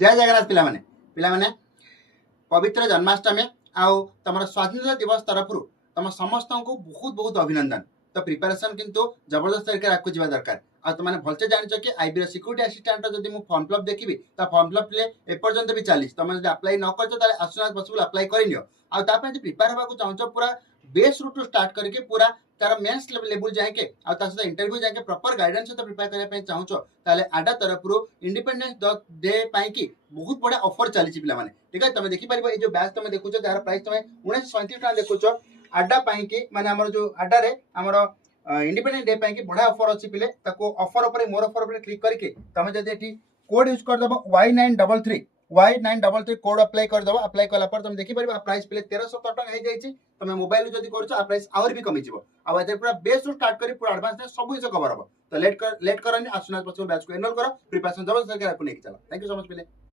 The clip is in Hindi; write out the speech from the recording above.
जय जगन्नाथ पिलामाने पिलामाने पवित्र जन्माष्टमी आउ तुम स्वाधीनता दिवस तरफ तुम समस्त को बहुत बहुत अभिनंदन। तो प्रिपेरेसन किंतु जबरदस्त तरीके रखु जा दरकार। आ तुमने भलसे जान कि आईबीर सिक्यूरीटी असिस्टेंट जब मुझे फॉर्म फिलअप देखी तो फॉर्म फिलअप एपर्यंत भी चली तुम जब अप्लाई न कर आस पसिबल अप्लाई कर प्रिपेयर होगा चाहो पूरा बेस रूट स्टार्ट करके पूरा तार मेन्स लेवल जाके सहित इंटरव्यू जाके प्रॉपर गाइडेंस सहित प्रिपेयर करने चाहो आडा तरफ इंडिपेंडेंस डे की बहुत बड़ा ऑफर चली पिलाने। ठीक है तुम देखिपार ये जो बैच तुम देखुच जार प्राइस तुम 1937 देखुच आडा की माने जो आडारे आमर इंडिपेंडेंस डे की बढ़िया ऑफर अच्छी पिले ऑफर उपर मोर ऑफर उपर क्लिक करके तुम जब code use करदेव Y933 Y933 code apply करदेव। Apply कला तुम देखिपार प्राइस पिले 1317 टका हो जाए। तुम मोबाइल जब कर प्राइस आहरी भी कमिज पूरा बेस स्टार्ट कर पूरा एडवांस सब जिन कवर हम। तो लेट करनी आसुना पॉसिबल बैच को एनरोल कर प्रिपरेशन जबरदस्त नहीं चलो। थैंक यू सो मच पिले।